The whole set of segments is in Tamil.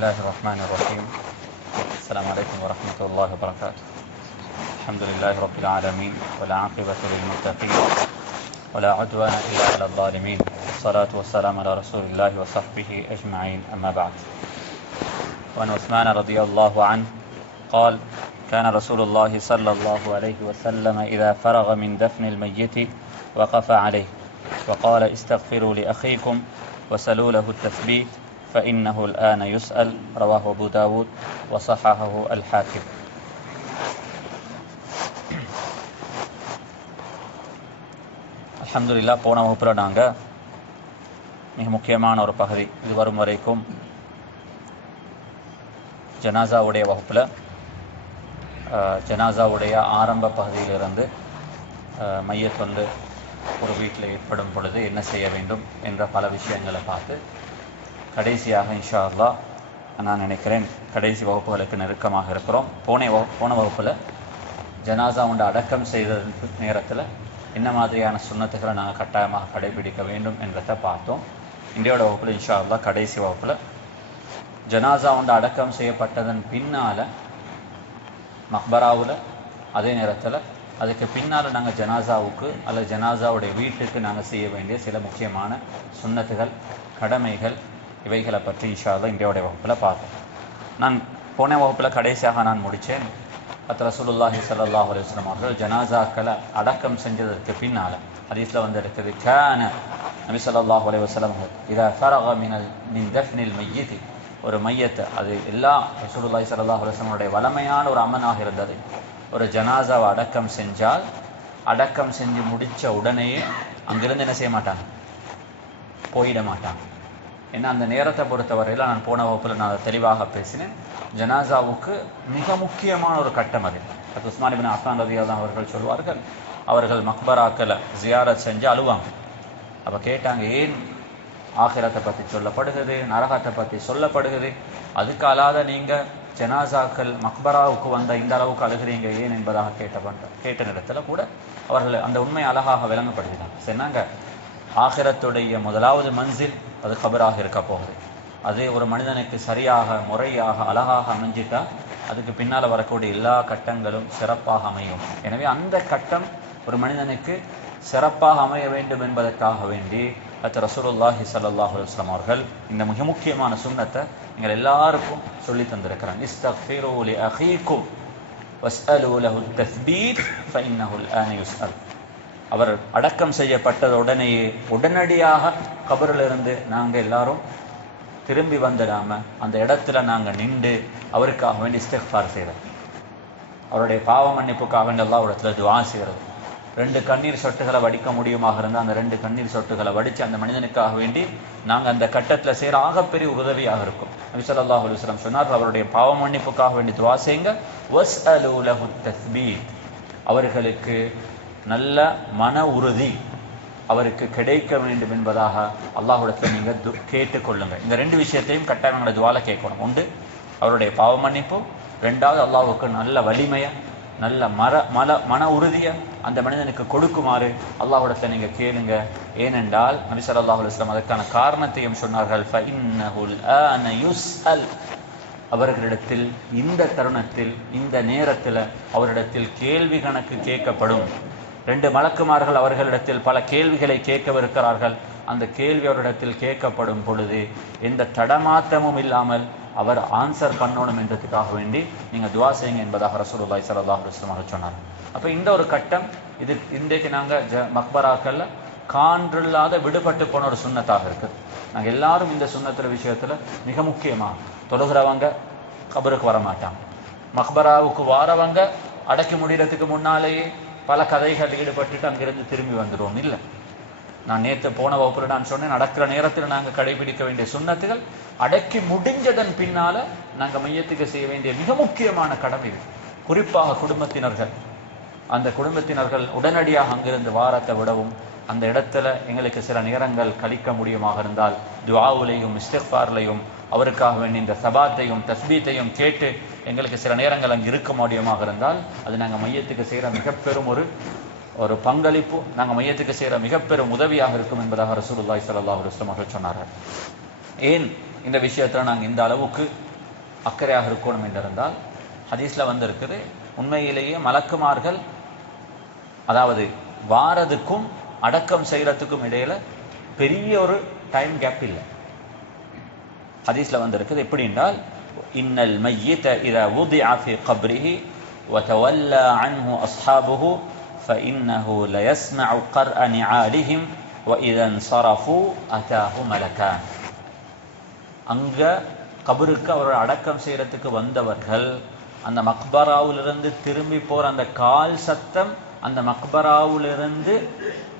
الله الرحمن الرحيم. السلام عليكم ورحمة الله وبركاته. الحمد لله رب العالمين والعاقبة للمتقين ولا عدوان إلا على الظالمين، والصلاة والسلام على رسول الله وصحبه أجمعين، أما بعد. وعن عثمان رضي الله عنه قال: كان رسول الله صلى الله عليه وسلم إذا فرغ من دفن الميت وقف عليه وقال: استغفروا لأخيكم وسلوا له التثبيت فإنه الآن يسأل. رواه أبو داود وصححه الحاكم. அல்ஹம்துலில்லாஹ், போன வகுப்பில் நாங்கள் மிக முக்கியமான ஒரு பகுதி இது வரும் வரைக்கும் ஜனாசாவுடைய வகுப்பில் ஜனாசாவுடைய ஆரம்ப பகுதியிலிருந்து மையத் வந்து ஒரு வீட்டில் ஏற்படும் பொழுது என்ன செய்ய வேண்டும் என்ற பல விஷயங்களை பார்த்து கடைசியாக இன்ஷா அல்லாஹ் நான் நினைக்கிறேன் கடைசி வகுப்புகளுக்கு நெருக்கமாக இருக்கிறோம். போன வகுப்பில் ஜனாசா உண்டு அடக்கம் செய்த நேரத்தில் என்ன மாதிரியான சுன்னத்துகளை நாங்கள் கட்டாயமாக கடைபிடிக்க வேண்டும் என்றதை பார்த்தோம். இன்றையோட வகுப்பில் இன்ஷா அல்லாஹ் கடைசி வகுப்பில் ஜனாசா உண்டு அடக்கம் செய்யப்பட்டதன் பின்னால் மக்பராவில் அதே நேரத்தில் அதுக்கு பின்னால் நாங்கள் ஜனாசாவுக்கு அல்லது ஜனாசாவுடைய வீட்டுக்கு நாங்கள் செய்ய வேண்டிய சில முக்கியமான சுன்னத்துகள், கடமைகள், இவைகளை பற்றி இன்ஷா அல்லாஹ் இன்றையோடைய வகுப்பில் பார்த்தோம். நான் போன வகுப்பில் கடைசியாக நான் முடித்தேன். ரசூலுல்லாஹி ஸல்லல்லாஹு அலைஹி வஸல்லம் அவர்கள் ஜனாசாக்களை அடக்கம் செஞ்சதற்கு பின்னால் ஹதீஸில் வந்து இருக்குது, கான நபி ஸல்லல்லாஹு அலைஹி வஸல்லம் இதா ஃபரக மின் தஃப்னில் மையித், ஒரு மையத்தை அது எல்லா ரசூலுல்லாஹி ஸல்லல்லாஹு அலைஹி வஸல்லம் வளமையான ஒரு அமலாக இருந்தது. ஒரு ஜனாசாவை அடக்கம் செஞ்சால் அடக்கம் செஞ்சு முடித்த உடனேயே அங்கிருந்து என்ன செய்ய மாட்டாங்க, போயிட மாட்டாங்க. ஏன்னா அந்த நேரத்தை பொறுத்தவரையில் நான் போன வகுப்பில் நான் தெளிவாக பேசினேன். ஜனாசாவுக்கு மிக முக்கியமான ஒரு கட்டம் அது. உஸ்மான் இப்னு அஃபான் ரலியல்லாஹு அவர்கள் சொல்வார்கள், அவர்கள் மக்பராக்களை ஜியாரத் செஞ்சு அழுவாங்க. அப்போ கேட்டாங்க, ஏன் ஆகிரத்தை பற்றி சொல்லப்படுகிறது, நரகத்தை பற்றி சொல்லப்படுகிறது, அதுக்கு அல்லாத நீங்கள் ஜனாசாக்கள் மக்பராவுக்கு வந்த இந்த அளவுக்கு அழுகிறீங்க ஏன் என்பதாக கேட்ட நேரத்தில் கூட அவர்கள் அந்த உண்மை அழகாக விளங்கப்படுகிறாங்க. சொன்னாங்க, ஆகிரத்துடைய முதலாவது மன்சில் அது கபராக இருக்க போகுது. அது ஒரு மனிதனுக்கு சரியாக முறையாக அழகாக அமைஞ்சிட்டா அதுக்கு பின்னால் வரக்கூடிய எல்லா கட்டங்களும் சிறப்பாக அமையும். எனவே அந்த கட்டம் ஒரு மனிதனுக்கு சிறப்பாக அமைய வேண்டும் என்பதற்காக வேண்டி ரசூலுல்லாஹி ஸல்லல்லாஹு அலைஹி வஸல்லம் அவர்கள் இந்த மிக முக்கியமான சுன்னத்தை நீங்கள் எல்லாருக்கும் சொல்லி தந்திருக்கிறாங்க. இஸ்தக்ஃபிரு லி அஹீக்கும் வஸ்அலு லஹு தஸ்பீத் ஃபஇன்னஹு அல்ஆன யுஸ்அல். அவர் அடக்கம் செய்யப்பட்டது உடனடியாக கபரிலிருந்து நாங்கள் எல்லாரும் திரும்பி வந்துடாமல் அந்த இடத்துல நாங்கள் நின்று அவருக்காக வேண்டி இஸ்திக்ஃபார் செய்கிறோம். அவருடைய பாவ மன்னிப்புக்காக வேண்டி அல்லாஹ் இடத்துல துஆ செய்கிறது. 2 கண்ணீர் சொட்டுகளை வடிக்க முடியுமாக இருந்தால் அந்த 2 கண்ணீர் சொட்டுகளை வடித்து அந்த மனிதனுக்காக வேண்டி நாங்கள் அந்த கட்டத்தில் செய்கிற ஆகப்பெரிய உதவியாக இருக்கும். நபி ஸல்லல்லாஹு அலைஹி வஸல்லம் சொன்னார், அவருடைய பாவ மன்னிப்புக்காக வேண்டி துஆ செய்யுங்க. வஸ்அலு லஹு தஸ்பீத், அவர்களுக்கு நல்ல மன உறுதி அவருக்கு கிடைக்க வேண்டும் என்பதாக அல்லாஹ்விடத்தில் நீங்கள் கேட்டுக்கொள்ளுங்க. இந்த 2 விஷயத்தையும் கட்டாயம் எங்களை துவால கேட்கணும். ஒன்று அவருடைய பாவ மன்னிப்பு, 2வது அல்லாஹ்வுக்கு நல்ல வலிமையை, நல்ல மன உறுதியை அந்த மனிதனுக்கு கொடுக்குமாறு அல்லாஹ்விடத்தில் நீங்கள் கேளுங்க. ஏனென்றால் நபி ஸல்லல்லாஹு அலைஹி வஸல்லம் அதற்கான காரணத்தையும் சொன்னார்கள். ஃபஇன்னஹுல் ஆன யுஸ்அல், அவர்களிடத்தில் இந்த தருணத்தில் இந்த நேரத்தில் அவரிடத்தில் கேள்வி கணக்கு கேட்கப்படும். 2 மலக்குமார்கள் அவர்களிடத்தில் பல கேள்விகளை கேட்கவிருக்கிறார்கள். அந்த கேள்வி அவரிடத்தில் கேட்கப்படும் பொழுது எந்த தடமாற்றமும் இல்லாமல் அவர் ஆன்சர் பண்ணணும் என்றதுக்காக வேண்டி நீங்கள் துஆ செய்யுங்க என்பதாக ரசூலுல்லாஹி ஸல்லல்லாஹு அலைஹி வஸல்லம் சொன்னார். அப்போ இந்த ஒரு கட்டம் இது இன்றைக்கு நாங்கள் மக்பராக்களில் கான்றில்லாத விடுபட்டு போன ஒரு சுன்னத்தாக இருக்குது. நாங்கள் எல்லாரும் இந்த சுன்னத்துற விஷயத்தில் மிக முக்கியமாக தொழுகிறவங்க கபருக்கு வரமாட்டாங்க. மக்பராவுக்கு வாரவங்க அடக்கி முடிகிறதுக்கு முன்னாலேயே பல கதைகள் ஈடுபட்டுட்டு அங்கிருந்து திரும்பி வந்துடுவோம். இல்லை, நான் நேற்று போன வகுப்பில் நான் சொன்னேன், நடக்கிற நேரத்தில் நாங்கள் கடைபிடிக்க வேண்டிய சுன்னத்துகள் அடக்கி முடிஞ்சதன் பின்னால் நாங்கள் மையத்துக்கு செய்ய வேண்டிய மிக முக்கியமான கடமை. குறிப்பாக குடும்பத்தினர்கள், அந்த குடும்பத்தினர்கள் உடனடியாக அங்கிருந்து வாரத்தை விடவும் அந்த இடத்துல எங்களுக்கு சில நேரங்கள் கழிக்க முடியுமாக இருந்தால் துஆவுலையும் இஸ்திக்ஃபார்லையும் அவருக்காக வேண்டிய இந்த சபாத்தையும் தஸ்பீத்தையும் கேட்டு எங்களுக்கு சில நேரங்கள் அங்கே இருக்க முடியுமாக இருந்தால் அது நாங்கள் மையத்துக்கு செய்கிற மிகப்பெரும் ஒரு பங்களிப்பு, நாங்கள் மையத்துக்கு செய்கிற மிகப்பெரும் உதவியாக இருக்கும் என்பதாக ரசூலுல்லாஹி ஸல்லல்லாஹு அலைஹி வஸல்லம் அவர்கள் சொன்னார்கள். ஏன் இந்த விஷயத்தில் நாங்கள் இந்த அளவுக்கு அக்கறையாக இருக்கணும் என்றிருந்தால் ஹதீஸ்ல வந்திருக்குது, உண்மையிலேயே மலக்குமார்கள் அதாவது வாரதுக்கும் அடக்கம் செய்யறதுக்கும் இடையில பெரிய ஒரு டைம் கேப் இல்லை. ஹதீஸ்ல வந்திருக்குது எப்படி என்றால், இன்னல் மையித இதா வுதிஅ ஃபீ கப்ரிஹி வதவல்லா அன்ஹு அஸ்ஹாபுஹு ஃபஇன்னஹு லயஸ்மஉ கர்அ நிஆலிஹிம் வஇதா இன்ஸரஃபு அதாஹு மலகான். அங்க கபருக்கு அவரோட அடக்கம் செய்யறதுக்கு வந்தவர்கள் அந்த மக்பராவிலிருந்து திரும்பி போற அந்த கால் சத்தம் அந்த மக்பராவிலிருந்து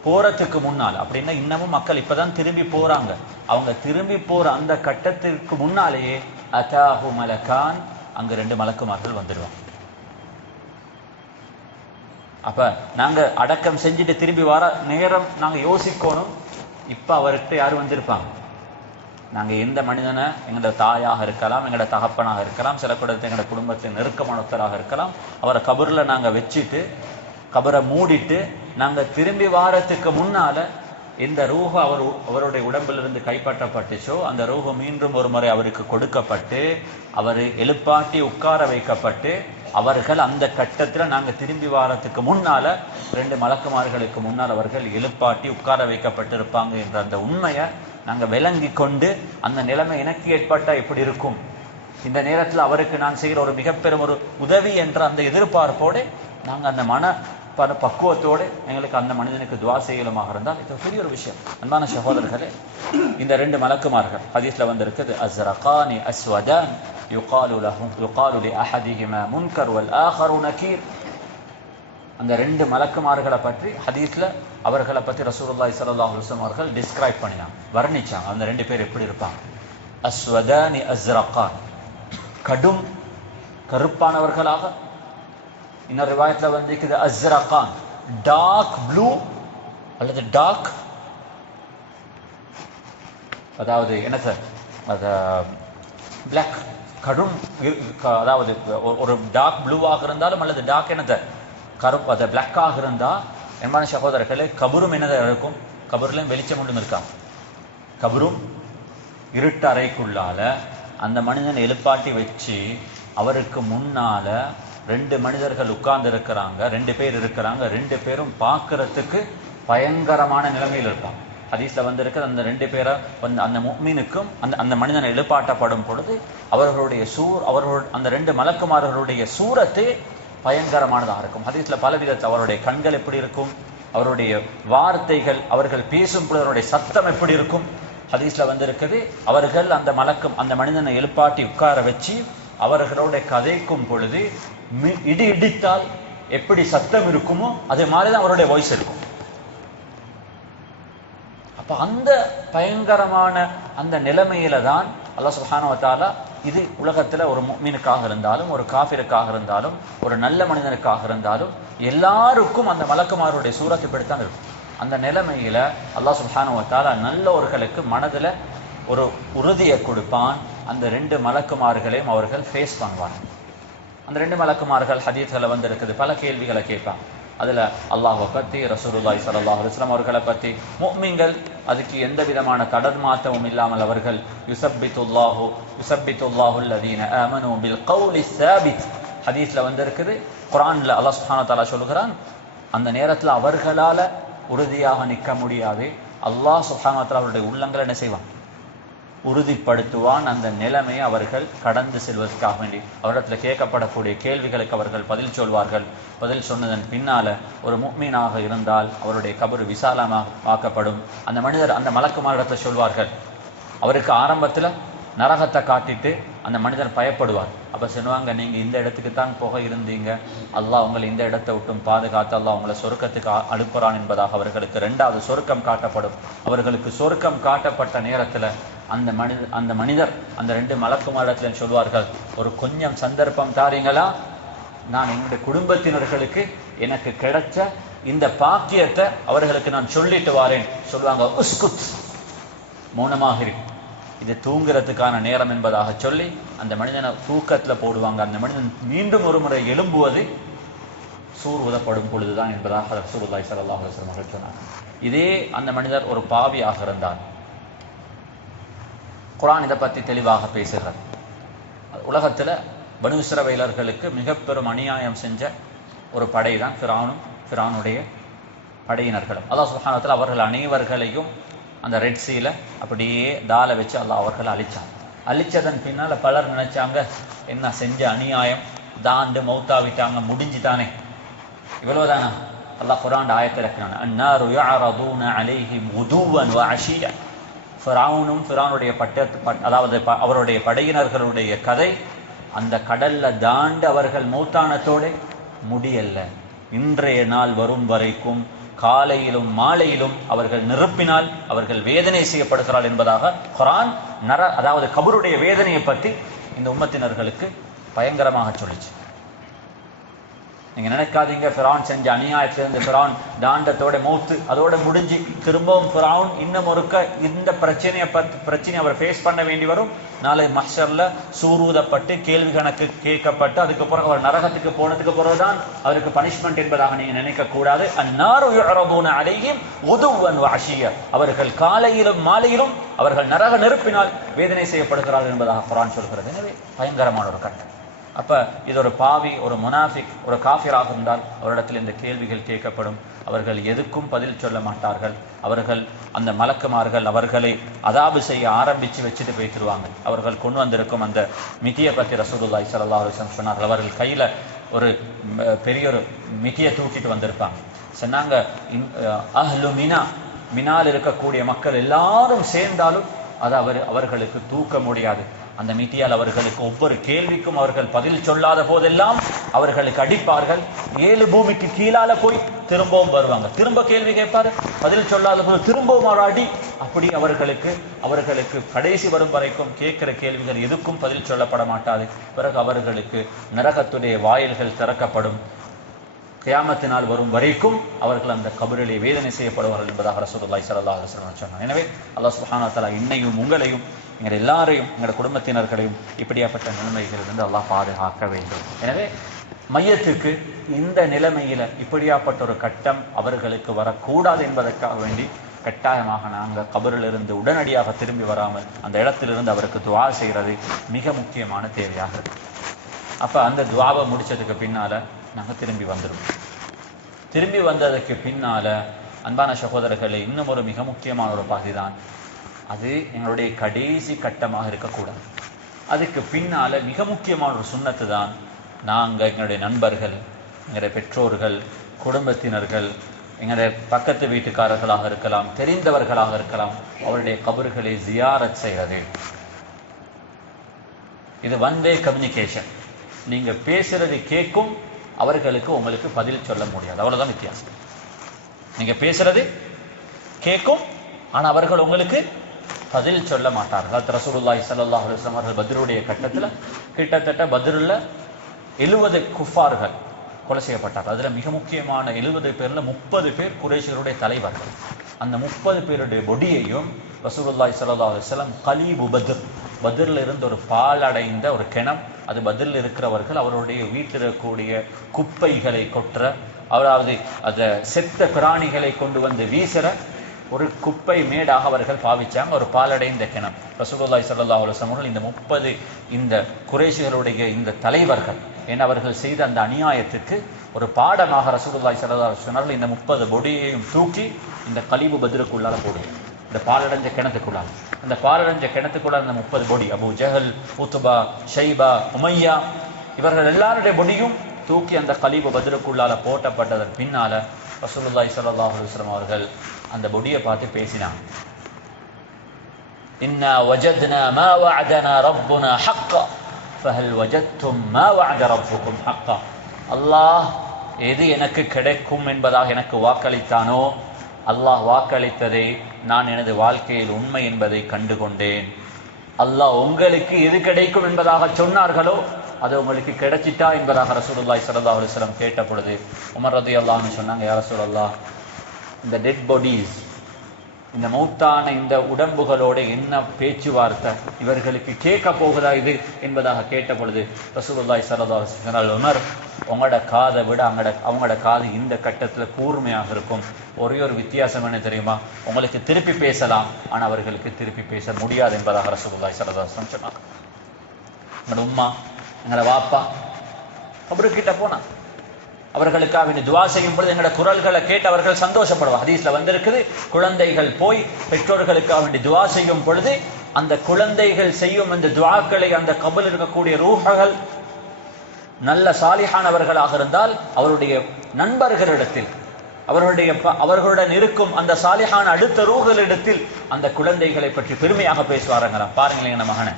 போறதுக்கு முன்னால், அப்படின்னா இன்னமும் மக்கள் இப்பதான் திரும்பி போறாங்க, அவங்க திரும்பி போற அந்த கட்டத்திற்கு முன்னாலேயே அதாஹு மலகான், அங்க 2 மலக்குமார்கள் வந்துடுவாங்க. அப்ப நாங்க அடக்கம் செஞ்சுட்டு திரும்பி வர நேரம் நாங்க யோசிக்கணும், இப்ப அவர்கிட்ட யாரு வந்திருப்பாங்க? நாங்க எந்த மனிதனை, எங்களோட தாயாக இருக்கலாம், எங்களோட தகப்பனாக இருக்கலாம், சில கூட எங்களோட குடும்பத்தின் நெருக்கமானவராக இருக்கலாம், அவரை கபர்ல நாங்க வச்சுட்டு கபரை மூடிட்டு நாங்க திரும்பி வாரத்துக்கு முன்னால இந்த ரூஹ அவருடைய உடம்பிலிருந்து கைப்பற்றப்பட்டுச்சோ அந்த ரூஹ மீண்டும் ஒரு முறை அவருக்கு கொடுக்கப்பட்டு அவர் எழுப்பாட்டி உட்கார வைக்கப்பட்டு அவர்கள் அந்த கட்டத்தில் நாங்க திரும்பி வாரத்துக்கு முன்னால 2 மலக்குமார்களுக்கு முன்னால் அவர்கள் எழுப்பாட்டி உட்கார வைக்கப்பட்டிருப்பாங்க என்ற அந்த உண்மையை நாங்க விளங்கி கொண்டு, அந்த நிலைமை எனக்கு ஏற்பட்டா எப்படி இருக்கும், இந்த நேரத்தில் அவருக்கு நான் செய்கிற ஒரு மிகப்பெரும் ஒரு உதவி என்ற அந்த எதிர்பார்ப்போடு நாங்க அந்த மன பக்குவத்தோடு எங்களுக்கு அந்த மனிதனுக்கு துவா செய்யலுமாக இருந்தால் இது பெரிய ஒரு விஷயம். அன்பான சகோதரர்களே, இந்த 2 மலக்குமார்கள் ஹதீஸ்ல வந்திருக்குது, அஸ்ரகானி அஸ்வதான் யுகாலு லி அஹதிஹிமா முன்கர் வல் ஆஹரு நகீர். அந்த 2 மலக்குமார்களை பற்றி ஹதீஸ்ல அவர்களை பற்றி ரசூலுல்லாஹி ஸல்லல்லாஹு அலைஹி வஸல்லம் அவர்கள் டிஸ்கிரைப் பண்ணினாங்க, வர்ணிச்சாங்க. அந்த 2 பேர் எப்படி இருப்பாங்க? அஸ்வதானி அஸ்ரகான், கடும் கருப்பானவர்களாக. இன்னொரு ரிவாயத்துல வந்து அஸ்ரகான், டார்க் ப்ளூ அல்லது டார்க், அதாவது என்ன சார், அது பிளாக், கடும், அதாவது ஒரு டார்க் ப்ளூவாக இருந்தாலும் அல்லது டார்க் என்னது கருப்பு, அது பிளாக்காக இருந்தா என்பான சகோதரர்களே, கபரும் என்னதான் இருக்கும்? கபர்லையும் வெளிச்சம் ஒன்றும் இருக்கா? கபரும் இருட்டு அறைக்குள்ளால அந்த மனிதன் எழுப்பாட்டி வச்சு அவருக்கு முன்னால 2 மனிதர்கள் உட்கார்ந்து இருக்கிறாங்க, 2 பேர் இருக்கிறாங்க, 2 பேரும் பார்க்கறதுக்கு பயங்கரமான நிலைமையில் இருப்பாங்க. ஹதீஸ்ல வந்திருக்கு, அந்த 2 பேரை வந்து அந்த முஃமினுக்கும் அந்த மனிதனை எழுப்பாட்டப்படும் பொழுது அவர்களுடைய அந்த 2 மலக்குமார்களுடைய சூரத்தே பயங்கரமானதாக இருக்கும். ஹதீஸ்ல பல விதத்தில் அவருடைய கண்கள் எப்படி இருக்கும், அவருடைய வார்த்தைகள், அவர்கள் பேசும் பொழுது அவருடைய சத்தம் எப்படி இருக்கும். ஹதீஸ்ல வந்திருக்குது, அவர்கள் அந்த மனிதனை எழுப்பாட்டி உட்கார வச்சு அவர்களோட கதைக்கும் பொழுது இடி இடித்தால் எப்படி சத்தம் இருக்குமோ அதே மாதிரிதான் அவருடைய வாய்ஸ் இருக்கும். அப்ப அந்த பயங்கரமான அந்த நிலைமையில தான் அல்லாஹ் சுப்ஹானஹு வ தஆலா இது உலகத்துல ஒரு முஃமினுக்காக இருந்தாலும், ஒரு காஃபிருக்காக இருந்தாலும், ஒரு நல்ல மனிதனுக்காக இருந்தாலும் எல்லாருக்கும் அந்த மலக்குமாருடைய சூரத் இப்படித்தான் இருக்கும். அந்த நிலைமையில அல்லாஹ் சுப்ஹானஹு வ தஆலா நல்லவர்களுக்கு மனதுல ஒரு உறுதியை கொடுப்பான். அந்த 2 மலக்குமார்களையும் அவர்கள் ஃபேஸ் பண்ணுவாங்க. அந்த 2 மலக்குமார்கள் ஹதீஸ்களை வந்திருக்குது, பல கேள்விகளை கேட்பாங்க. அதுல அல்லாஹ்வை பத்தி, ரசூலுல்லாஹி ஸல்லல்லாஹு அலைஹி வஸல்லம் அவர்களை பத்தி. முஃமின்கள் அதுக்கு எந்த விதமான தடமாற்றமும் இல்லாமல் அவர்கள் யுஸப்பித்துல்லாஹு அல்லதீன ஆமனூ பில் கௌலி ஸாபித். ஹதீஸ்ல வந்திருக்குது, குர்ஆன்ல அல்லாஹ் சுப்ஹானஹு வ தஆலா சொல்கிறான், அந்த நேரத்துல அவர்களால உறுதியாக நிற்க முடியாது, அல்லாஹ் சுப்ஹானஹு வ தஆலா அவருடைய உள்ளங்களை என்ன செய்வான், உறுதிப்படுத்துவான். அந்த நிலைமையை அவர்கள் கடந்து செல்வதற்காக வேண்டி அவரிடத்துல கேட்கப்படக்கூடிய கேள்விகளுக்கு அவர்கள் பதில் சொல்வார்கள். பதில் சொன்னதன் பின்னால ஒரு முஃமினாக இருந்தால் அவருடைய கபர் விசாலமாக ஆக்கப்படும். அந்த மனிதர் அந்த மலக்குமாரிடத்துல சொல்வார்கள், அவருக்கு ஆரம்பத்துல நரகத்தை காட்டிட்டு அந்த மனிதர் பயப்படுவார். அப்ப சொல்லுவாங்க, நீங்க இந்த இடத்துக்கு தான் போக இருந்தீங்க, அல்லாஹ் உங்களை இந்த இடத்தை விட்டும் பாதுகாத்து அல்லாஹ் உங்களை சொர்க்கத்துக்கு அனுப்புறான் என்பதாக அவர்களுக்கு 2வது சொர்க்கம் காட்டப்படும். அவர்களுக்கு சொர்க்கம் காட்டப்பட்ட நேரத்துல அந்த மனிதர் அந்த 2 மலக்குமாரிடத்துல சொல்வார்கள், ஒரு கொஞ்சம் சந்தர்ப்பம் தாரீங்களா, நான் என்னுடைய குடும்பத்தினர்களுக்கு எனக்கு கிடைச்ச இந்த பாக்கியத்தை அவர்களுக்கு நான் சொல்லிட்டு வாரேன். சொல்லுவாங்க, உஸ்குத், மௌனமாக இருக்கு, இது தூங்குறதுக்கான நேரம் என்பதாக சொல்லி அந்த மனிதனை தூக்கத்துல போடுவாங்க. அந்த மனிதன் மீண்டும் ஒரு முறை எழும்புவது சூர் ஊதப்படும் பொழுதுதான் என்பதாக ரசூலுல்லாஹி ஸல்லல்லாஹு அலைஹி வஸல்லம் அவர்கள் சொன்னார். இதே அந்த மனிதர் ஒரு பாவியாக இருந்தார். குர்ஆன் இதை பற்றி தெளிவாக பேசுகிறார். உலகத்தில் பனு இஸ்ரவேலர்களுக்கு மிக பெரும் அநியாயம் செஞ்ச ஒரு படை தான் ஃபிரௌனுடைய படையினர்களும். அல்லாஹ் சுப்ஹானஹு வ தஆலா அவர்கள் அனைவர்களையும் அந்த ரெட் சீல அப்படியே தாளை வச்சு அல்லாஹ் அவர்களை அழிச்சான். அழிச்சதன் பின்னால் பலர் நினைச்சாங்க, என்ன செஞ்ச அநியாயம், தாண்டு மௌத்தாவிட்டாங்க, முடிஞ்சுதானே, இவ்வளவுதானா? அல்லாஹ் குர்ஆன் ஆயத்தில் இருக்கிறான், அன்னாரு யஅரதுன அலைஹிம் குதுவன் வ அஷியா. ஃபிரௌனுடைய அதாவது அவருடைய படையினர்களுடைய கதை அந்த கடல்ல தாண்டு அவர்கள் மௌத்தானத்தோட முடியல்ல. இன்றைய நாள் வரும் வரைக்கும் காலையிலும் மாலையிலும் அவர்கள் நெருப்பினால் அவர்கள் வேதனை செய்யப்படுகிறார்கள் என்பதாக குர்ஆன் அதாவது கபருடைய வேதனையை பற்றி இந்த உம்மத்தினர்களுக்கு பயங்கரமாக சொல்லிச்சு. நீங்க நினைக்காதீங்க ஃபிரௌன் செஞ்ச அநியாயத்திலிருந்து ஃபிரௌன் தாண்டத்தோட மௌத்து அதோட முடிஞ்சு திரும்பவும் ஃபிரௌன் இன்னும் ஒருக்க இந்த பிரச்சனை அவர் ஃபேஸ் பண்ண வேண்டி வரும். நாளை மஹ்ஷர்ல சூரூதப்பட்டு கேள்வி கணக்கு கேட்கப்பட்டு அதுக்கப்புறம் அவர் நரகத்துக்கு போனதுக்கு பிறகுதான் அவருக்கு பனிஷ்மெண்ட் என்பதாக நீங்க நினைக்க கூடாது. அன்னாரு யுஅரதுன அலைஹிம் குதுவன் வ அஷியா. அவர்கள் காலையிலும் மாலையிலும் அவர்கள் நரக நெருப்பினால் வேதனை செய்யப்படுகிறார்கள் என்பதாக குர்ஆன் சொல்கிறது. எனவே பயங்கரமான ஒரு கட்டம். அப்ப இது ஒரு பாவி, ஒரு முனாஃபிக், ஒரு காஃபிராக இருந்தால் அவரிடத்தில் இந்த கேள்விகள் கேட்கப்படும். அவர்கள் எதுக்கும் பதில் சொல்ல மாட்டார்கள். அவர்கள் அந்த மலக்குமார்கள் அவர்களை அதாபு செய்ய ஆரம்பித்து வச்சுட்டு போய்த்துருவாங்க. அவர்கள் கொண்டு வந்திருக்கும் அந்த மிதியை பற்றி ரசூலுல்லாஹி ஸல்லல்லாஹு அலைஹி வஸல்லம் சொன்னார்கள். அவர்கள் கையில் ஒரு பெரிய ஒரு மிதியை தூக்கிட்டு வந்திருப்பாங்க. சொன்னாங்க, அஹ்லு மினால் இருக்கக்கூடிய மக்கள் எல்லாரும் சேர்ந்தாலும் அது அவர்களுக்கு தூக்க முடியாது. அந்த மிதியால் அவர்களுக்கு ஒவ்வொரு கேள்விக்கும் அவர்கள் பதில் சொல்லாத போதெல்லாம் அவர்களுக்கு அடிப்பார்கள். 7 பூமிக்கு கீழால போய் திரும்பவும் வருவாங்க. திரும்ப கேள்வி கேட்பாரு, பதில் சொல்லாத போது திரும்பவும் ஒரு அடி. அப்படி அவர்களுக்கு கடைசி வரும் வரைக்கும் கேட்கிற கேள்விகள் எதுக்கும் பதில் சொல்லப்பட மாட்டாது. பிறகு அவர்களுக்கு நரகத்துடைய வாயில்கள் திறக்கப்படும். கியாமத்தினால் வரும் வரைக்கும் அவர்கள் அந்த கபரிலே வேதனை செய்யப்படுவார்கள் என்பதாக ரசூலுல்லாஹி ஸல்லல்லாஹு அலைஹி வஸல்லம் சொன்னார். எனவே அல்லாஹ் சுப்ஹானஹு வ தஆலா என்னையும் உங்களையும் எங்கள் எல்லாரையும் எங்கள் குடும்பத்தினர்களையும் இப்படியாப்பட்ட நிலைமைகளிலிருந்து அல்லாஹ் பாதுகாக்க வேண்டும். எனவே மையத்துக்கு இந்த நிலைமையில இப்படியாப்பட்ட ஒரு கட்டம் அவர்களுக்கு வரக்கூடாது என்பதற்காக வேண்டி கட்டாயமாக நாங்கள் கபரிலிருந்து உடனடியாக திரும்பி வராமல் அந்த இடத்திலிருந்து அவருக்கு துஆ செய்கிறது மிக முக்கியமான தேவையாக இருக்கு. அப்ப அந்த துஆவை முடிச்சதுக்கு பின்னால நாங்கள் திரும்பி வந்துடுவோம். திரும்பி வந்ததுக்கு பின்னால அன்பான சகோதரர்களே, இன்னும் ஒரு மிக முக்கியமான ஒரு பகுதி தான், அது எங்களுடைய கடைசி கட்டமாக இருக்கக்கூடாது. அதுக்கு பின்னால மிக முக்கியமான ஒரு சுன்னத்து தான், நாங்கள் எங்களுடைய நண்பர்கள், எங்களுடைய பெற்றோர்கள், குடும்பத்தினர்கள், எங்களுடைய பக்கத்து வீட்டுக்காரர்களாக இருக்கலாம், தெரிந்தவர்களாக இருக்கலாம், அவருடைய கபர்களை ஜியாரத் செய்கிறது. இது ஒன் வே கம்யூனிகேஷன். நீங்க பேசுறது கேட்கும், அவர்களுக்கு உங்களுக்கு பதில் சொல்ல முடியாது. அவ்வளவுதான் வித்தியாசம். நீங்க பேசுறது கேட்கும், ஆனா அவர்கள் உங்களுக்கு பதில் சொல்ல மாட்டார்கள். ரசூலுல்லாஹி ஸல்லல்லாஹு அலைஹி வஸல்லம் அவர்கள் பத்ருடைய கட்டத்துல கிட்டத்தட்ட பத்ருல 70 குஃபார்கள் கொலை செய்யப்பட்டார்கள். அதுல மிக முக்கியமான 70 பேர்ல 30 பேர் குறைஷிகளுடைய தலைவர்கள். அந்த 30 பேருடைய பொடியையும் ரசூலுல்லாஹி ஸல்லல்லாஹு அலைஹி வஸல்லம் கலீபு பத்ரில் இருந்து ஒரு பால் அடைந்த ஒரு கிணம், அது பத்ரில் இருக்கிறவர்கள் அவருடைய வீட்டில் இருக்கக்கூடிய குப்பைகளை கொட்டுற, அதாவது அந்த செத்த பிராணிகளை கொண்டு வந்து வீசுற ஒரு குப்பை மேடாக அவர்கள் பாவிச்சாங்க, ஒரு பாலடைந்த கிணம். ரசூலுல்லாஹி ஸல்லல்லாஹு அலைஹி வஸல்லம் இந்த 30 இந்த குறைஷிகளுடைய இந்த தலைவர்கள் என அவர்கள் செய்த அந்த அநியாயத்துக்கு ஒரு பாடமாக ரசூலுல்லாஹி ஸல்லல்லாஹு அலைஹி வஸல்லம் இந்த 30 பொடியையும் தூக்கி இந்த கலீபு பத்ருக்குள்ளால போடுவாங்க. இந்த பாலடைஞ்ச கிணத்துக்குள்ளால, அந்த பாலடைஞ்ச கிணத்துக்குள்ளால இந்த 30 பொடி, அபூ ஜஹல், உத்பா, ஷைபா, உமையா, இவர்கள் எல்லாருடைய பொடியும் தூக்கி அந்த கலீபு பத்ருக்குள்ளால போட்டப்பட்டதன் பின்னால ரசூலுல்லாஹி ஸல்லல்லாஹு அலைஹி வஸல்லம் அவர்கள் அந்த பொடியை பார்த்து பேசினாங்க. இன்னா வஜத்னா மா வஅதனா ரப்புனா ஹக்கா ஃபஹல் வஜத்தும் மா வஅத ரப்புக்கும் ஹக்கா. அல்லாஹ் எது எனக்கு கிடைக்கும் என்பதாக எனக்கு வாக்களித்தானோ, அல்லாஹ் வாக்களித்ததை நான் எனது வாழ்க்கையில் உண்மை என்பதை கண்டுகொண்டேன். அல்லாஹ் உங்களுக்கு எது கிடைக்கும் என்பதாக சொன்னார்களோ அது உங்களுக்கு கிடைச்சிட்டா என்பதாக ரசூலுல்லாஹி ஸல்லல்லாஹு அலைஹி வஸல்லம் கேட்ட பொழுது உமர் ரலியல்லாஹு அன்ஹு சொன்னாங்க, யா ரசூலல்லாஹ், இந்த டெட் பாடிஸ், இந்த மௌத்தான இந்த உடம்புகளோட என்ன பேச்சுவார்த்தை இவர்களுக்கு கேட்க போகுதா இது என்பதாக கேட்ட பொழுது ரசூலுல்லாஹி ஸல்லல்லாஹு அலைஹி வஸல்லம், உமர், உங்களோட காதை விட அவங்களோட காது இந்த கட்டத்தில் கூர்மையாக இருக்கும். ஒரே ஒரு வித்தியாசம் என்ன தெரியுமா, உங்களுக்கு திருப்பி பேசலாம், ஆனால் அவர்களுக்கு திருப்பி பேச முடியாது என்பதாக ரசூலுல்லாஹி ஸல்லல்லாஹு அலைஹி வஸல்லம் சொன்னாங்க. எங்களோட உம்மா, எங்களோட வாப்பா கபருக்கிட்ட போனா அவர்களுக்காக வேண்டி துவா செய்யும் பொழுது எங்களோட குரல்களை கேட்டு அவர்கள் சந்தோஷப்படுவார். ஹதீஸ்ல வந்திருக்குது, குழந்தைகள் போய் பெற்றோர்களுக்காக வேண்டி துவா செய்யும் பொழுது அந்த குழந்தைகள் செய்யும் இந்த துவாக்களை அந்த கபல் இருக்கக்கூடிய ரூஹகள் நல்ல சாலிஹானவர்களாக இருந்தால் அவருடைய நண்பர்களிடத்தில், அவர்களுடன் இருக்கும் அந்த சாலிஹான அடுத்த ரூஹகளிடத்தில் அந்த குழந்தைகளை பற்றி பெருமையாக பேசுவாருங்களாம். பாருங்களேன், என் மகனை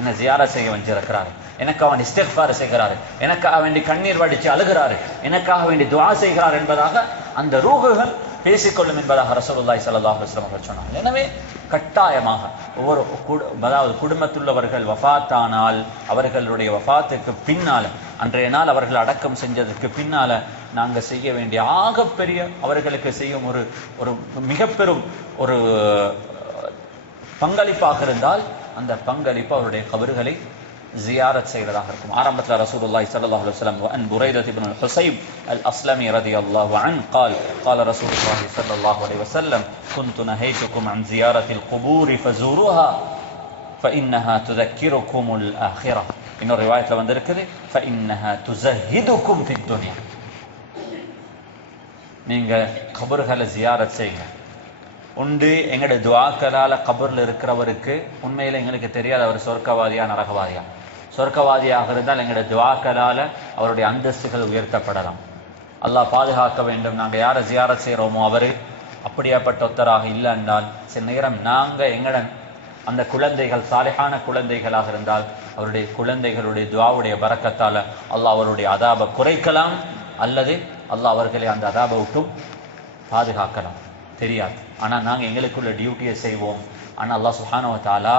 என்ன ஜியாரத் செய்ய வந்திருக்கிறாரு, எனக்காக வேண்டி இஸ்திக்ஃபார் செய்கிறாரு, எனக்காக வேண்டி கண்ணீர் வடித்து அழுகிறாரு, எனக்காக வேண்டி துஆ செய்கிறார் என்பதாக அந்த ரூஹுகள் பேசிக்கொள்ளும் என்பதாக ரசூலுல்லாஹி ஸல்லல்லாஹு அலைஹி வஸல்லம் அவர்கள் சொன்னார்கள். எனவே கட்டாயமாக ஒவ்வொரு குடும்பத்துள்ளவர்கள் வஃபாத்தானால் அவர்களுடைய வஃபாத்துக்கு பின்னால, அன்றைய நாள் அவர்கள் அடக்கம் செஞ்சதுக்கு பின்னால நாங்கள் செய்ய வேண்டிய ஆகப்பெரிய அவர்களுக்கு செய்யும் ஒரு மிக பெரும் ஒரு பங்களிப்பாக இருந்தால் அந்த பங்களிப்பு அவருடைய கபறுகளை ஜியாரத் செய்வதாக இருக்கும். ஆரம்பத்தில் ரசூலுல்லாஹி ஸல்லல்லாஹு அலைஹி வஸல்லம் வஅன் புரைதத் இப்னு ஹுஸைப் அல்-அஸ்லமி ரலியல்லாஹு அன்ஹு قال قال رسول الله صلى الله عليه وسلم كنت نهيتكم عن زيارة القبور فزوروها فإنها تذكركم الآخرة. இன்னொரு ரிவாயத்தில் வந்திருக்குது فإنها تزهدكم في الدنيا. நீங்க கபர்களை ஜியாரத் செய்யுங்க. உண்டு எங்களுடைய துஆக்களால கபர்ல இருக்கிறவருக்கு உண்மையில எங்களுக்கு தெரியாது அவர் சொர்க்கவாதியா நரகவாதியா. சொர்க்கவாதியாக இருந்தால் எங்களுடைய துஆக்களால அவருடைய அந்தஸ்துகள் உயர்த்தப்படலாம். அல்லாஹ் பாதுகாக்க வேண்டும். நாங்கள் யாரை ஜியாரத் செய்கிறோமோ அவர் அப்படியாப்பட்ட ஒத்தராக இல்லை என்றால் சில நேரம் நாங்கள் எங்கட அந்த குழந்தைகள் சாலிஹான குழந்தைகளாக இருந்தால் அவருடைய குழந்தைகளுடைய துஆவுடைய பரக்கத்தால் அல்லாஹ் அவருடைய அதாபை குறைக்கலாம், அல்லது அல்லாஹ் அவர்களை அந்த அதாபை விட்டும் பாதுகாக்கலாம். தெரியாது. ஆனால் நாங்கள் எங்களுக்குள்ள டியூட்டியை செய்வோம். ஆனால் அல்லாஹ் சுப்ஹானஹு வ தஆலா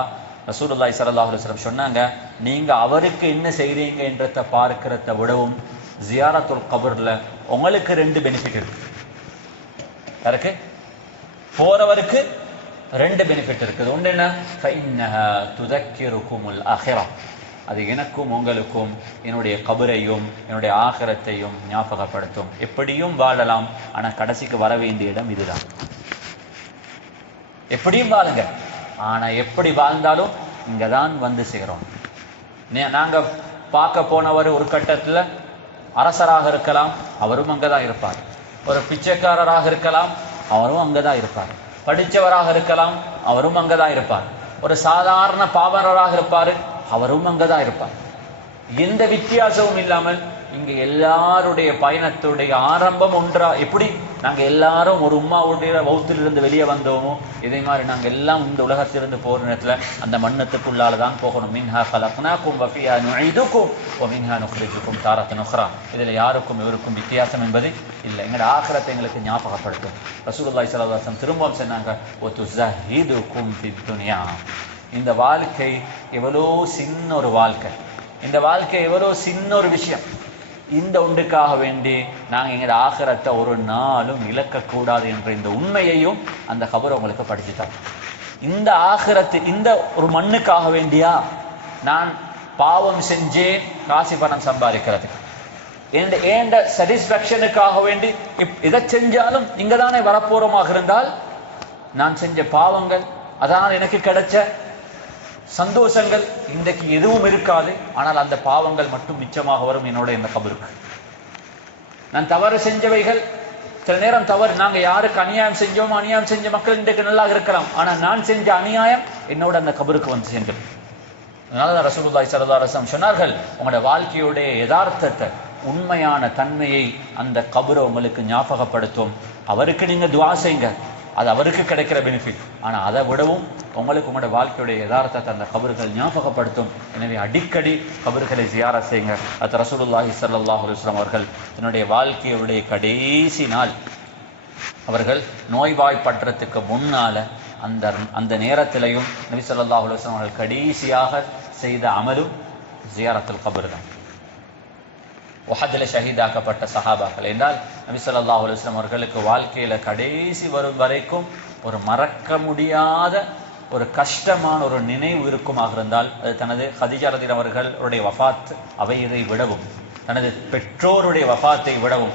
ரசூலுல்லாஹி ஸல்லல்லாஹு அலைஹி வஸல்லம் சொன்னாங்க, நீங்கள் அவருக்கு என்ன செய்கிறீங்க என்றதை பார்க்கிறத விடவும் ஜியாரத்துல் கபர்ல உங்களுக்கு 2 பெனிஃபிட் இருக்கு. யாருக்கு? போறவருக்கு 2 பெனிஃபிட் இருக்குது. ஒன்று என்ன? ஃபஇன்னஹா துதக்கிருக்குமுல் ஆஹிரா. அது எனக்கும் உங்களுக்கும் என்னுடைய கபரையும் என்னுடைய ஆகிரத்தையும் ஞாபகப்படுத்தும். எப்படியும் வாழலாம், ஆனால் கடைசிக்கு வர வேண்டிய இடம் இதுதான். எப்படியும் வாழுங்க, ஆனால் எப்படி வாழ்ந்தாலும் இங்கே தான் வந்து சேரும். நாங்கள் பார்க்க போனவர் ஒரு கட்டத்தில் அரசராக இருக்கலாம், அவரும் அங்கே தான் இருப்பார். ஒரு பிச்சைக்காரராக இருக்கலாம், அவரும் அங்கே தான் இருப்பார். படித்தவராக இருக்கலாம், அவரும் அங்கே தான் இருப்பார். ஒரு சாதாரண பாமரராக இருப்பார், அவரும் அங்கே தான் இருப்பார். எந்த வித்தியாசமும் இல்லாமல் இங்கே எல்லாருடைய பயணத்துடைய ஆரம்பம் ஒன்றா. எப்படி நாங்கள் எல்லாரும் ஒரு உம்மாவுடைய வௌத்திலிருந்து வெளியே வந்தோமோ இதே மாதிரி நாங்கள் எல்லாம் இந்த உலகத்திலிருந்து போகிற நேரத்தில் அந்த மண்ணத்துக்குள்ளால தான் போகணும். மின்ஹா கலக்னாக்கும் வஃபிஹா நுஈதுக்கும் வமின்ஹா நுக்ரிஜுக்கும் தாரத்தன் உக்ரா. இதில் யாருக்கும் இவருக்கும் வித்தியாசம் என்பது இல்லை. எங்களோட ஆக்கிரத்தை எங்களுக்கு ஞாபகப்படுத்தும். ரசூலுல்லாஹி ஸல்லல்லாஹு அலைஹி வஸல்லம் திரும்பவும் சொன்னாங்க, வதுஸஹிதுக்கும் ஃபித் துன்யா. இந்த வாழ்க்கை எவ்வளோ சின்ன ஒரு வாழ்க்கை, இந்த வாழ்க்கை எவ்வளோ சின்ன ஒரு விஷயம். இந்த ஒன்றுக்காக வேண்டி நாங்கள் எங்களோட ஆகிரத்தை ஒரு நாளும் இழக்கக்கூடாது என்ற இந்த உண்மையையும் அந்த கபர் உங்களுக்கு படிச்சுட்டார். இந்த ஆகிரத்து இந்த ஒரு மண்ணுக்காக வேண்டியா நான் பாவம் செஞ்சே காசு பணம் சம்பாதிக்கிறதுக்கு, ஏண்ட சாட்டிஸ்ஃபேக்ஷனுக்காக வேண்டி எதை செஞ்சாலும் இங்கே தானே வரப்போறோமாக இருந்தால் நான் செஞ்ச பாவங்கள் அதனால் எனக்கு கிடைச்ச சந்தோஷங்கள் இன்றைக்கு எதுவும் இருக்காது. ஆனால் அந்த பாவங்கள் மட்டும் மிச்சமாக வரும் என்னோட இந்த கபருக்கு. நான் தவறு செஞ்சவைகள் சில நேரம் தவறு, நாங்கள் யாருக்கு அநியாயம் செஞ்சோமோ அநியாயம் செஞ்ச மக்கள் இன்றைக்கு நல்லா இருக்கலாம், ஆனால் நான் செஞ்ச அநியாயம் என்னோட அந்த கபருக்கு வந்து சென்றது. அதனால ரசூலுல்லாஹி ஸல்லல்லாஹு அலைஹி வஸல்லம் சொன்னார்கள், உங்களோட வாழ்க்கையுடைய யதார்த்தத்தை உண்மையான தன்மையை அந்த கபரை உங்களுக்கு ஞாபகப்படுத்தும். அவருக்கு நீங்கள் துஆ செய்யுங்க, அது அவருக்கு கிடைக்கிற பெனிஃபிட். ஆனால் அதை விடவும் உங்களுக்கு உங்களோட வாழ்க்கையுடைய யதார்த்தத்தை அந்த கபர்கள் ஞாபகப்படுத்தும். எனவே அடிக்கடி கபர்களை ஜியாரத் செய்யுங்க. அது ரசூலுல்லாஹி ஸல்லல்லாஹு அலைஹி வஸல்லம் அவர்கள் தன்னுடைய வாழ்க்கையுடைய கடைசி நாள் அவர்கள் நோய்வாய்ப்பற்றதுக்கு முன்னால் அந்த நேரத்திலையும் நபி ஸல்லல்லாஹு அலைஹி வஸல்லம் அவர்கள் கடைசியாக செய்த அமலும் ஜியாரத்துல் கபர் தான். உஹதில் ஷஹீதாக்கப்பட்ட சஹாபாக்கள் என்றால் நபி ஸல்லல்லாஹு அலைஹி வஸல்லம் அவர்களுக்கு வாழ்க்கையில் கடைசி வரும் வரைக்கும் ஒரு மறக்க முடியாத ஒரு கஷ்டமான ஒரு நினைவு இருக்குமாக இருந்தால் அது தனது ஹதீஜா ரலியல்லாஹு அவர்களுடைய வஃபாத் அவையை விடவும், தனது பெற்றோருடைய வஃபாத்தை விடவும்,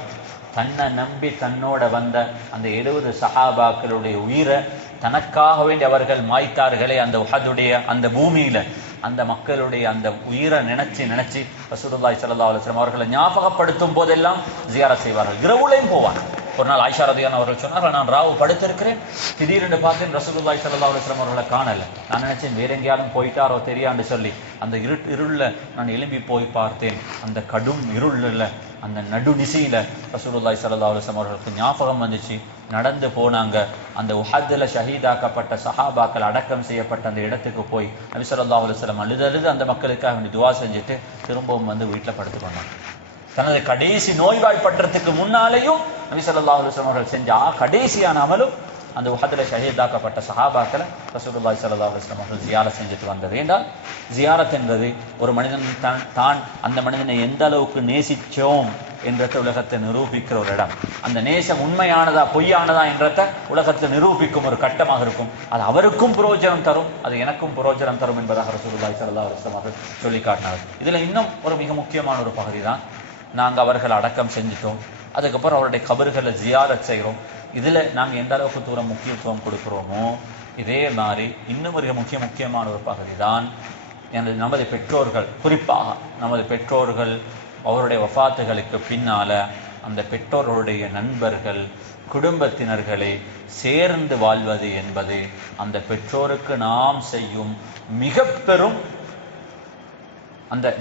தன்னை நம்பி தன்னோட வந்த அந்த 70 சஹாபாக்களுடைய உயிரை தனக்காக வேண்டி அவர்கள் மாய்த்தார்களே அந்த உஹதுடைய அந்த பூமியில, அந்த மக்களுடைய அந்த உயிரை நினைச்சு ரசூலுல்லாஹி ஸல்லல்லாஹு அலைஹி வஸல்லம் அவர்களை ஞாபகப்படுத்தும் போதெல்லாம் ஜியாரத் செய்வார்கள். இரவுலையும் போவார். ஒரு நாள் ஆயிஷா ரலியல்லாஹு அவர்கள் சொன்னார்கள், நான் ராவு படுத்திருக்கிறேன், திடீரென்று பார்த்தேன் ரசூலுல்லாஹி ஸல்லல்லாஹு அலைஹி வஸல்லம் அவர்களை காணல. நான் நினைச்சேன் வேற எங்கேயாரும் போயிட்டாரோ தெரியான்னு சொல்லி அந்த இருள்ல நான் எழும்பி போய் பார்த்தேன். அந்த கடும் இருள்ல அந்த நடுநிசையில ரசூலுல்லாஹி ஸல்லல்லாஹு அலைஹி வஸல்லம் அவர்களுக்கு ஞாபகம் வந்துச்சு. நடந்து போனாங்க. அந்த உஹத்ல ஷஹீதாக்கப்பட்ட சஹாபாக்கள் அடக்கம் செய்யப்பட்ட அந்த இடத்துக்கு போய் நபி ஸல்லல்லாஹு அலைஹி வஸல்லம் அழுது அந்த மக்களுக்காக வேண்டி துஆ செஞ்சுட்டு திரும்பவும் வந்து வீட்டில் படுத்துக்கொண்டாங்க. தனது கடைசி நோய்வாய்ப்பட்டதுக்கு முன்னாலேயும் நபி ஸல்லல்லாஹு அலைஹி வஸல்லம் அவர்கள் செஞ்ச கடைசியான அமலும் அந்த உஹத்ல ஷஹீதாக்கப்பட்ட சஹாபாக்களை ரசூலுல்லாஹி ஸல்லல்லாஹு அலைஹி வஸல்லம் அவர்கள் ஜியாரத் செஞ்சுட்டு வந்தது. ஏண்டால் ஜியாரத் என்பது ஒரு மனிதன் தான் அந்த மனிதனை எந்த அளவுக்கு நேசிச்சோம் என்றத உலகத்தை நிரூபிக்கிற ஒரு இடம். அந்த நேசம் உண்மையானதா பொய்யானதா என்றத உலகத்தை நிரூபிக்கும் ஒரு கட்டமாக இருக்கும். அது அவருக்கும் புரோஜனம் தரும், அது எனக்கும் புரோஜனம் தரும் என்பதாக ரசூலுல்லாஹி ஸல்லல்லாஹு அலைஹி வஸல்லம் அவர்கள் சொல்லி காட்டினார்கள். இதுல இன்னும் ஒரு மிக முக்கியமான ஒரு பகுதி தான், நாங்கள் அவர்கள் அடக்கம் செஞ்சுட்டோம், அதுக்கப்புறம் அவருடைய கபர்களை ஜியாரத் செய்கிறோம். இதில் நாங்கள் எந்த அளவுக்கு தூரம் முக்கியத்துவம் கொடுக்குறோமோ இதே மாதிரி இன்னும் ஒரு முக்கியமான ஒரு பகுதி தான் நமது பெற்றோர்கள், குறிப்பாக நமது பெற்றோர்கள் அவருடைய வஃபாத்துகளுக்கு பின்னால் அந்த பெற்றோர்களுடைய நண்பர்கள் குடும்பத்தினர்களை சேர்ந்து வாழ்வது என்பது அந்த பெற்றோருக்கு நாம் செய்யும் மிக பெரும்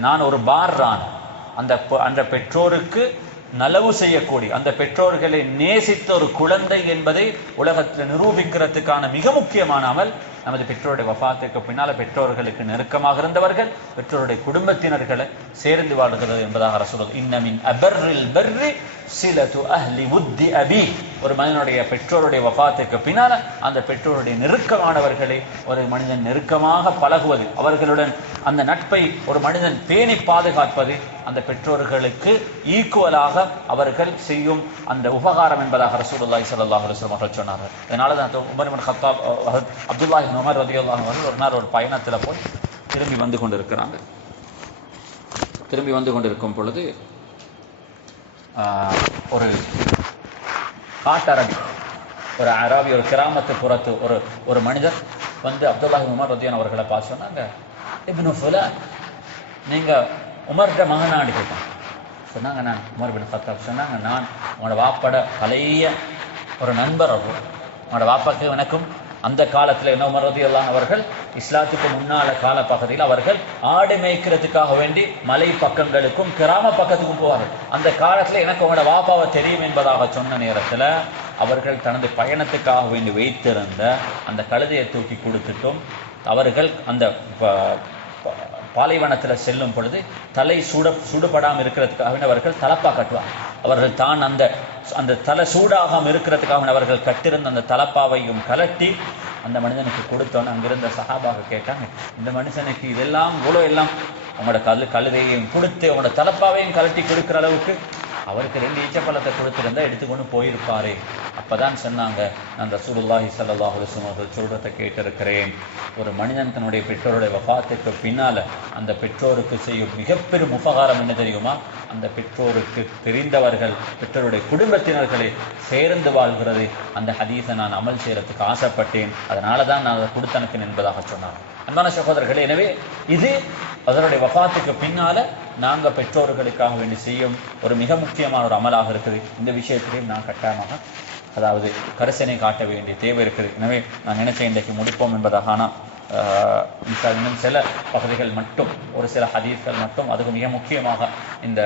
நான் ஒரு பார்ரான் அந்த பெற்றோருக்கு நலவு செய்யக்கூடிய அந்த பெற்றோர்களை நேசித்த ஒரு குழந்தை என்பதை உலகத்தில் நிரூபிக்கிறதுக்கான மிக முக்கியமான அமல் நமது பெற்றோருடைய வஃபாத்துக்கு பின்னால பெற்றோர்களுக்கு நெருக்கமாக இருந்தவர்கள் பெற்றோருடைய குடும்பத்தினர்களை சேர்ந்து வாழ்கிறது என்பதாக ரசூலுல்லாஹ் இன்ன மின் அபர்ரில் பர்ரி சிலது அஹ்லி உத்தி அபி. ஒரு மனிதனுடைய பெற்றோருடைய வஃபாத்துக்கு பின்னால அந்த பெற்றோருடைய நெருக்கமானவர்களை ஒரு மனிதன் நெருக்கமாக பழகுவது, அவர்களுடன் அந்த நட்பை ஒரு மனிதன் பேணி பாதுகாப்பது அந்த பெற்றோர்களுக்கு ஈக்குவலாக அவர்கள் செய்யும் அந்த உபகாரம் என்பதாக ரசூலுல்லாஹி ஸல்லல்லாஹு அலைஹி வஸல்லம் அவர்கள் சொன்னார்கள். அதனால தான் உமர் இப்னு கத்தாப் அப்துல்லாஹ் இப்னு உமர் ரலியல்லாஹு அன்ஹு ஒரு நாள் ஒரு பயணத்தில் போய் திரும்பி வந்து கொண்டிருக்கிறாங்க. திரும்பி வந்து கொண்டிருக்கும் பொழுது ஒரு காட்டரபி, ஒரு அராபி, ஒரு கிராமத்து புறத்து ஒரு மனிதர் வந்து அப்துல்லாஹ் இப்னு உமர் ரலியல்லாஹு அவர்களை பார்த்து சொன்னாங்க, இப்னு ஃபுலான், நீங்கள் உமர்கிட்ட மகனான்னு கேட்டாங்க. சொன்னாங்க, நான் உமர் இப்னு கத்தாப். சொன்னாங்க, நான் உங்களோட வாப்பட பழைய ஒரு நண்பர். உங்களோட வாப்பாக்கு எனக்கும் அந்த காலத்தில் என்ன உமர் ரலியல்லாஹு அவர்கள் இஸ்லாத்துக்கு முன்னால கால பகுதியில் அவர்கள் ஆடு மேய்க்கிறதுக்காக வேண்டி மலை பக்கங்களுக்கும் கிராம பக்கத்துக்கும் போவார்கள். அந்த காலத்தில் எனக்கு உங்களோட வாப்பாவை தெரியும் என்பதாக சொன்ன நேரத்தில் அவர்கள் தனது பயணத்துக்காக வேண்டி வைத்திருந்த அந்த கழுதையை தூக்கி கொடுத்துட்டும் அவர்கள் அந்த பாலைவனத்தில் செல்லும் பொழுது தலை சூடுபடாமல் இருக்கிறதுக்காக அவர்கள் தலப்பா கட்டுவார். அவர்கள் தான் அந்த தலை சூடாகாமல் இருக்கிறதுக்காக அவர்கள் கட்டிருந்த அந்த தலப்பாவையும் கலட்டி அந்த மனிதனுக்கு கொடுத்தோன்னு அங்கிருந்த சஹாபாக கேட்டாங்க, இந்த மனுஷனுக்கு இதெல்லாம் இவ்வளோ எல்லாம் அவங்களோட கழுதையையும் கொடுத்து அவங்களோட தலப்பாவையும் கலட்டி கொடுக்குற அளவுக்கு அவருக்கு 2 ஈச்சப்பழத்தை கொடுத்துருந்தா எடுத்துக்கொண்டு போயிருப்பாரு. அப்பதான் சொன்னாங்க, நான் ரசூலுல்லாஹி ஸல்லல்லாஹு அலைஹி வஸல்லம் சொல்றதை கேட்டிருக்கிறேன், ஒரு மனிதன் தன்னுடைய பெற்றோருடைய வஃபாத்துக்கு பின்னால அந்த பெற்றோருக்கு செய்யும் மிகப்பெரும் உபகாரம் என்ன தெரியுமா? அந்த பெற்றோருக்கு தெரிந்தவர்கள் பெற்றோருடைய குடும்பத்தினர்களை சேர்ந்து வாழ்கிறது. அந்த ஹதீஸை நான் அமல் செய்யறதுக்கு ஆசைப்பட்டேன், அதனால தான் நான் அதை கொடுத்து அனுப்பினேன் என்பதாக சொன்னாங்க. அன்பான சகோதரர்களே, எனவே இது அதனுடைய வஃபாத்துக்கு பின்னால நாங்கள் பெற்றோர்களுக்காக வேண்டி செய்யும் ஒரு மிக முக்கியமான ஒரு அமலாக இருக்குது. இந்த விஷயத்திலையும் நான் கட்டாயமாக கரிசனை காட்ட வேண்டிய தேவை இருக்குது. எனவே நான் நினைச்சேன் இன்றைக்கு முடிப்போம் என்பதாக. ஆனால் இன்னும் சில பகுதிகள் மட்டும், ஒரு சில ஹதீஸ்கள் மட்டும், அதுக்கு மிக முக்கியமாக இந்த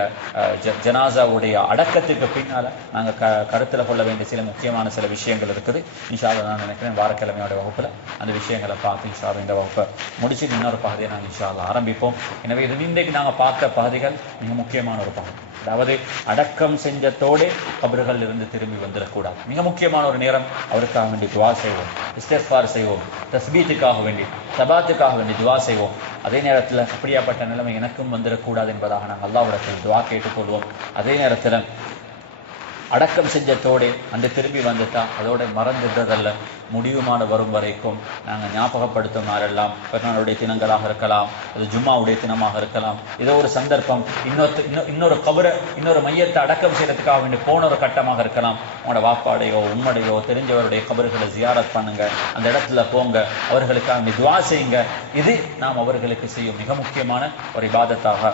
ஜனாசாவுடைய அடக்கத்துக்கு பின்னால் நாங்கள் கருத்தில் கொள்ள வேண்டிய சில முக்கியமான சில விஷயங்கள் இருக்குது. இன்ஷா அல்லாஹ் நான் நினைக்கிறேன் வாரக்கிழமையோட வகுப்பில் அந்த விஷயங்களை பார்த்து இன்ஷா அல்லாஹ் இந்த வகுப்பை முடிச்சு இன்னொரு பகுதியை நாங்கள் இன்ஷா அல்லாஹ் ஆரம்பிப்போம். எனவே இது இன்றைக்கு நாங்கள் பார்த்த பகுதிகள் மிக முக்கியமான ஒரு பகுதி. அதாவது அடக்கம் செஞ்சத்தோடு கபறுகள் இருந்து திரும்பி வந்துடக்கூடாது. மிக முக்கியமான ஒரு நேரம் அவருக்காக வேண்டி துவா செய்வோம், இஸ்திக்ஃபார் செய்வோம், தஸ்பீத்துக்காக வேண்டி சபாத்துக்காக வேண்டி துவா செய்வோம். அதே நேரத்தில் அப்படியாப்பட்ட நிலைமை எனக்கும் வந்துடக்கூடாது என்பதாக நாங்கள் அல்லாஹ்விடத்தில் துவா கேட்டுக்கொள்வோம். அதே நேரத்தில் அடக்கம் செஞ்சத்தோடு அந்த திரும்பி வந்துட்டா அதோட மறந்துடுறதல்ல, முடிவுமான வரும் வரைக்கும் நாங்கள் ஞாபகப்படுத்தும் நாளெல்லாம் பெருநாளுடைய தினங்களாக இருக்கலாம், அது ஜும்மாவுடைய தினமாக இருக்கலாம், ஏதோ ஒரு சந்தர்ப்பம், இன்னொரு கபரை இன்னொரு மையத்தை அடக்கம் செய்யறதுக்காக வேண்டி போன ஒரு கட்டமாக இருக்கலாம். உங்களோட வாப்பாடையோ உம்மடையோ தெரிஞ்சவருடைய கபர்களை ஜியாரத் பண்ணுங்க, அந்த இடத்துல போங்க, அவர்களுக்காக துஆ செய்யுங்க. இது நாம் அவர்களுக்கு செய்யும் மிக முக்கியமான ஒரு இபாதத்தாக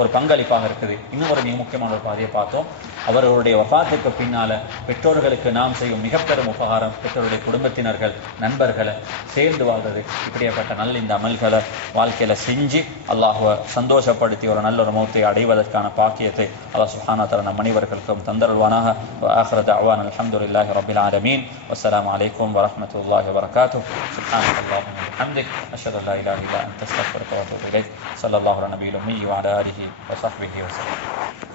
ஒரு பங்களிப்பாக இருக்குது. இன்னும் ஒரு மிக முக்கியமான ஒரு பாதையை பார்த்தோம். அவர்களுடைய வஃபாத்துக்கு பின்னால பெற்றோர்களுக்கு நாம் செய்யும் மிக பெரும் உபகாரம் பெற்றோருடைய குடும்பத்தினர்கள் நண்பர்களை சேர்ந்து வாழ்றது. இப்படியாப்பட்ட நல்ல இந்த அமல்களை வாழ்க்கையில செஞ்சு அல்லாஹ்வை சந்தோஷப்படுத்தி ஒரு நல்ல ஒரு மௌத்தை அடைவதற்கான பாக்கியத்தை அல்லாஹ் சுப்ஹானஹு வ தஆலா நம் அனைவர்களுக்கும் தந்தருள்வானாக. ஆகிரு தஅவானா அல்ஹம்துலில்லாஹி ரப்பில் ஆலமீன். வஸ்ஸலாமு அலைக்கும் வரஹ்மத்துல்லாஹி வபரகாத்துஹு. சுப்ஹானல்லாஹி வ பிஹம்திஹி அஷ்ஹது அல்லா இலாஹா இல்லா அன்த அஸ்தக்ஃபிருக வ அத்தூபு இலைக். ஸல்லல்லாஹு அலா நபியில் உம்மி வ அலா ஆலிஹி வ ஸஹ்பிஹி வஸல்லம்.